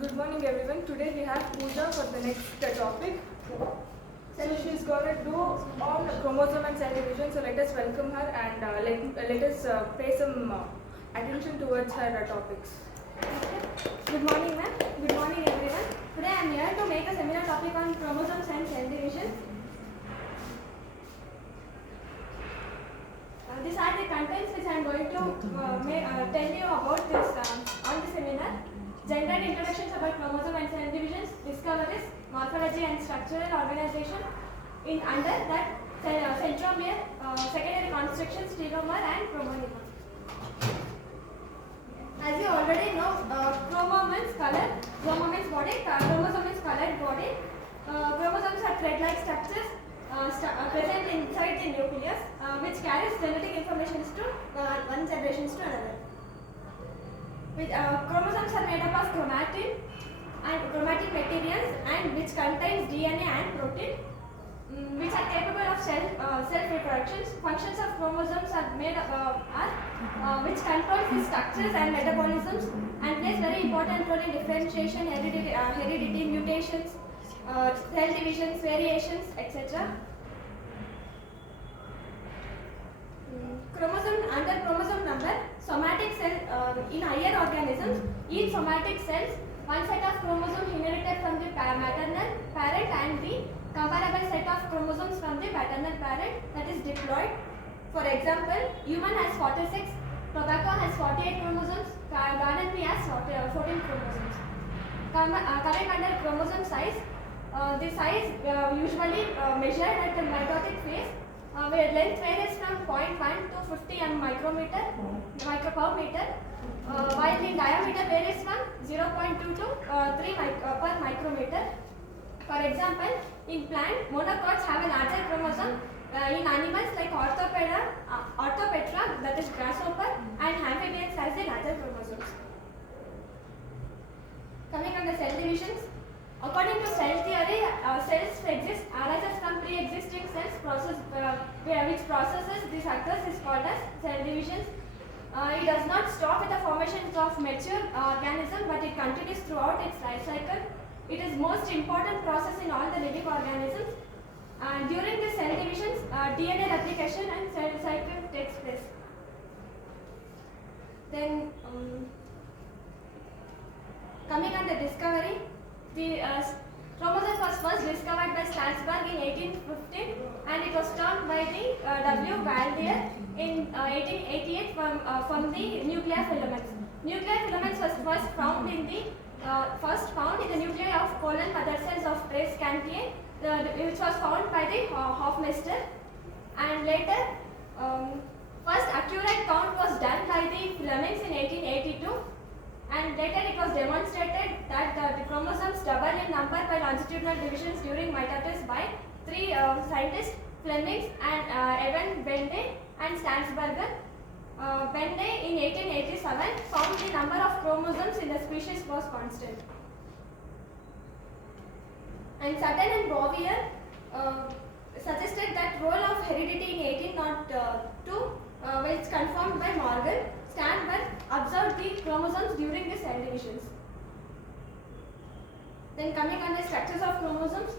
Good morning everyone. Today we have Pooja for the next topic. So she's gonna do on chromosome and cell division. So let us welcome her and let us pay some attention towards her topics. Good morning, ma'am. Good morning, everyone. Today I am here to make a seminar topic on chromosomes and cell division. These are the contents which I am going to tell you about this on the seminar. General introductions about chromosome and cell divisions, discoveries, morphology and structural organization. In under that, centromere, secondary constructions, telomere and chromonema. As you already know, chromosome means color, chromosome means body, chromosome means colored body. Chromosomes are thread-like structures present inside the nucleus, which carries genetic information to one generation to another. Chromosomes are made up of chromatin and chromatin materials, and which contains DNA and protein, which are capable of self-reproduction. Functions of chromosomes are made which controls the structures and metabolisms and plays very important role in differentiation, heredity, mutations, cell divisions, variations, etc. Under chromosome number, somatic cell in higher organisms, each somatic cells one set of chromosomes inherited from the maternal parent and the comparable set of chromosomes from the paternal parent that is diploid. For example, human has 46, tobacco has 48 chromosomes, garden pea has 14 chromosomes. Coming under chromosome size, the size usually measured at the mitotic phase, where length varies from 0.1 to 50 micrometer per meter, while the diameter varies from 0.2 to 3 per micrometer. For example, in plant, monocots have a larger chromosome. In animals like Orthopetra, that is grasshopper, and amphibians has the larger chromosomes. Coming on the cell divisions, according to cell theory, cells arises from pre-existing cells, which processes this occurs is called as cell divisions. It does not stop with the formation of mature organism, but it continues throughout its life cycle. It is most important process in all the living organisms. During the cell divisions, DNA replication and cell cycle takes place. Then, coming on the discovery, the chromosome was first discovered by Stansberg in 1815, and it was termed by the W. Valdier in 1888 from the nuclear filaments. Nuclear filaments was first found in the nuclei of colon mother cells of Tres Cantier, which was found by the Hofmeister, and later first accurate count was done by the Flemings in 1882, and later it was demonstrated that the chromosomes double in number by longitudinal divisions during mitosis by three scientists, Flemings and Evan Bende and Stansberger. Bende in 1887 found the number of chromosomes in the species was constant. And Sutton and Bouvier suggested that role of heredity in 1802, which confirmed by Morgan. Stansberg observed the chromosomes during the cell divisions. Then coming on the structures of chromosomes,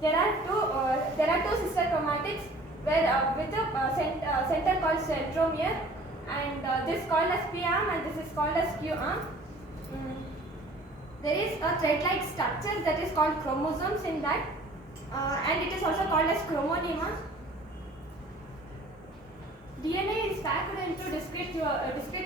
there are two sister chromatids where with a center called centromere, and this called as P arm and this is called as Q arm. There is a thread-like structure that is called chromosomes in that, and it is also called as chromonema. DNA is packed into discrete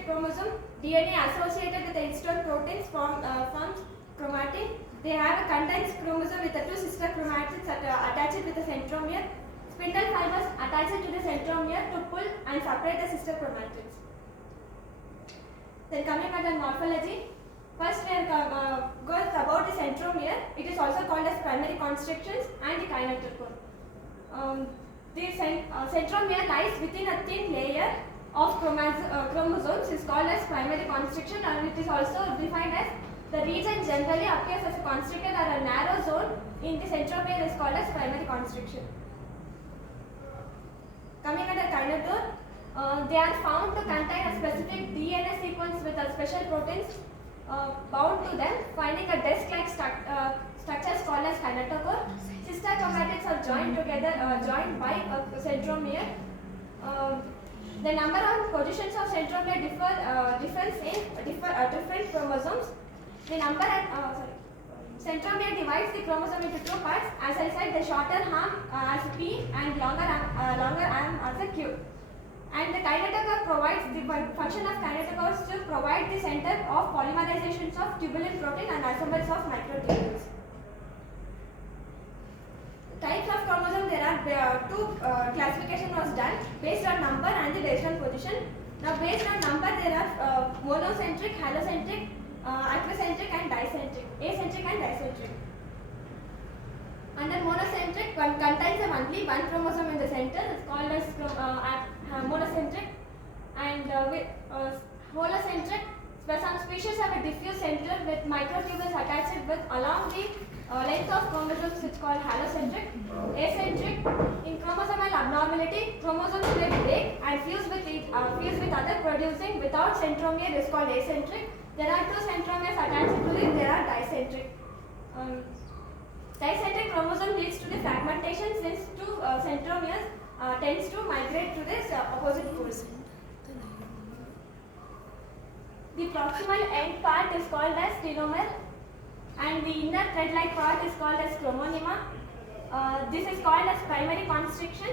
chromosome. DNA associated with the histone proteins forms chromatin. They have a condensed chromosome with the two sister chromatids attached with the centromere. Spindle fibers attached to the centromere to pull and separate the sister chromatids. Then coming under morphology, first we goes about the centromere. It is also called as primary constrictions and the kinetochore. The centromere lies within a thin layer of chromosomes is called as primary constriction, and it is also defined as the region generally appears as a constricted or a narrow zone in the centromere is called as primary constriction. Coming under kinetochore, they are found to contain a specific DNA sequence with a special proteins bound to them, finding a disc-like structures called as kinetochore. Sister chromatids are joined together, joined by a centromere. The number of positions of centromere differs in different chromosomes. The number centromere divides the chromosome into two parts. As I said, the shorter arm as P and longer arm as a Q. And the kinetochore provides the function of kinetochores to provide the center of polymerizations of tubulin protein and assembles of microtubules. Types of chromosome, there are two classification was done based on number and the based on position. Now based on number there are monocentric, halocentric, acrocentric and dicentric, acentric and dicentric. Under monocentric, one contains only one chromosome in the center, it's called as monocentric, and with holocentric, some species have a diffuse center with microtubules attached with along the length of chromosomes, which is called halocentric. Acentric, in chromosomal abnormality, chromosomes may break and fuse with other producing without centromere is called acentric. There are two centromeres attached to it, there are dicentric. Dicentric chromosome leads to the fragmentation since two centromeres tends to migrate to this opposite poles. The proximal end part is called as telomere and the inner thread-like part is called as chromonema. This is called as primary constriction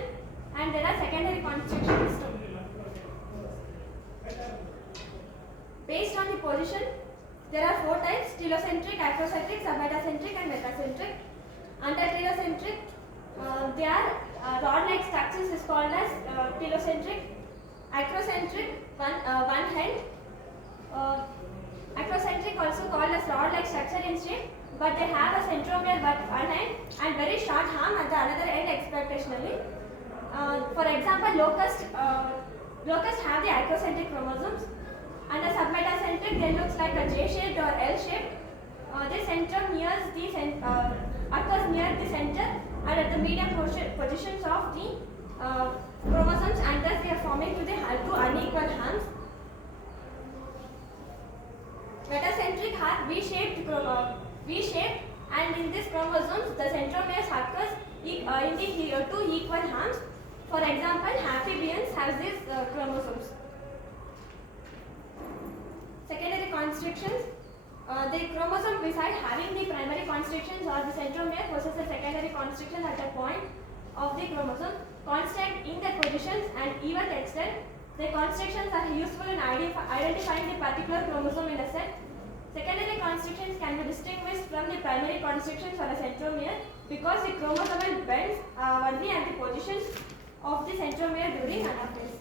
and there are secondary constrictions too. Based on the position, there are four types: telocentric, acrocentric, submetacentric and metacentric. Under telocentric, there are rod-like structures is called as telocentric. Acrocentric, one head. Acrocentric also called as rod-like structure in shape, but they have a centromere but one end and very short arm at the another end expectationally. For example, locusts have the acrocentric chromosomes. Under submetacentric, they looks like a J-shaped or L-shaped. The centrome occurs near the center and at the medium positions of the chromosomes, and thus they are forming to the two unequal arms. Metacentric are V-shaped, and in these chromosomes the centromeres occurs in the two equal arms. For example, amphibians have these chromosomes. Secondary constrictions. The chromosome, beside having the primary constrictions or the centromere, possesses a secondary constriction at the point of the chromosome, constant in the positions and even extent. The constrictions are useful in identifying the particular chromosome in a set. Secondary constrictions can be distinguished from the primary constrictions for a centromere because the chromosomal bends only at the positions of the centromere during anaphase.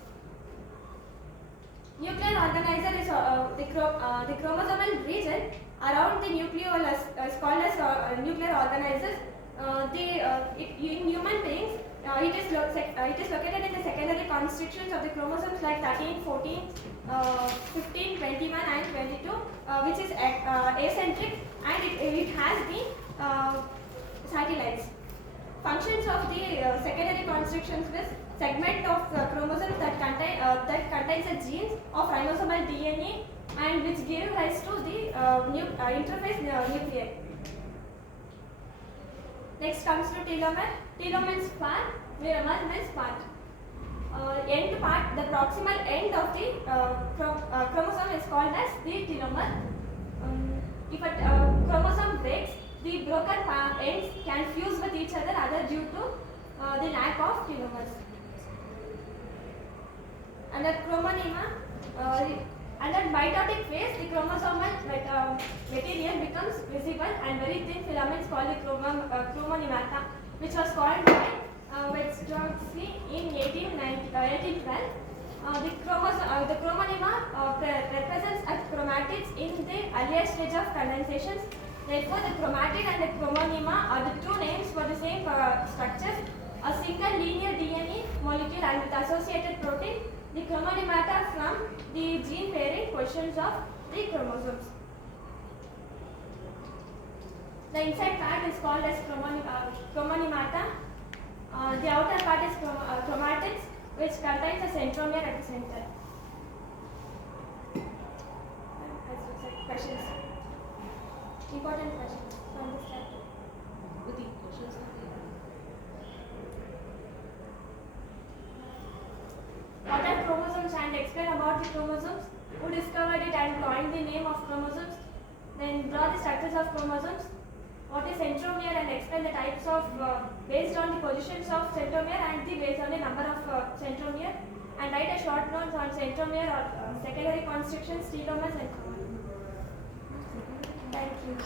Nuclear organizer is the chromosomal region around the nucleolus is called as nuclear organizers. In human beings, it is located in the secondary constrictions of the chromosomes like 13, 14, 15, 21 and 22, which is acentric, and it has the satellites. Functions of the secondary constrictions with segment of chromosomes that contains the genes of ribosomal DNA and which give rise to the interface nuclei. Next comes to telomere. Telomere means part, meromere means part. End part, the proximal end of the chromosome is called as the telomere. If a chromosome breaks, the broken ends can fuse with each other due to the lack of telomeres. Under chromonema, under mitotic phase, the chromosomal material becomes visible and very thin filaments called the chromonemata, which was called by Wetzstersky in 1812. The chromonema represents chromatids in the earlier stage of condensations. Therefore, the chromatid and the chromonema are the two names for the same structures, a single linear DNA molecule and with associated protein. The chromonemata from the gene pairing positions of the chromosomes. The inside part is called as chromonemata. The outer part is chromatids, which contains a centromere at the center. Questions? Important questions to understand. With the questions are there. What are chromosomes and explain about the chromosomes? Who discovered it and coined the name of chromosomes? Then draw the structures of chromosomes. What is centromere and explain the types of based on the positions of centromere and the based on the number of centromere. And write a short notes on centromere or secondary constructions, telomeres and chromosomes. Thank you.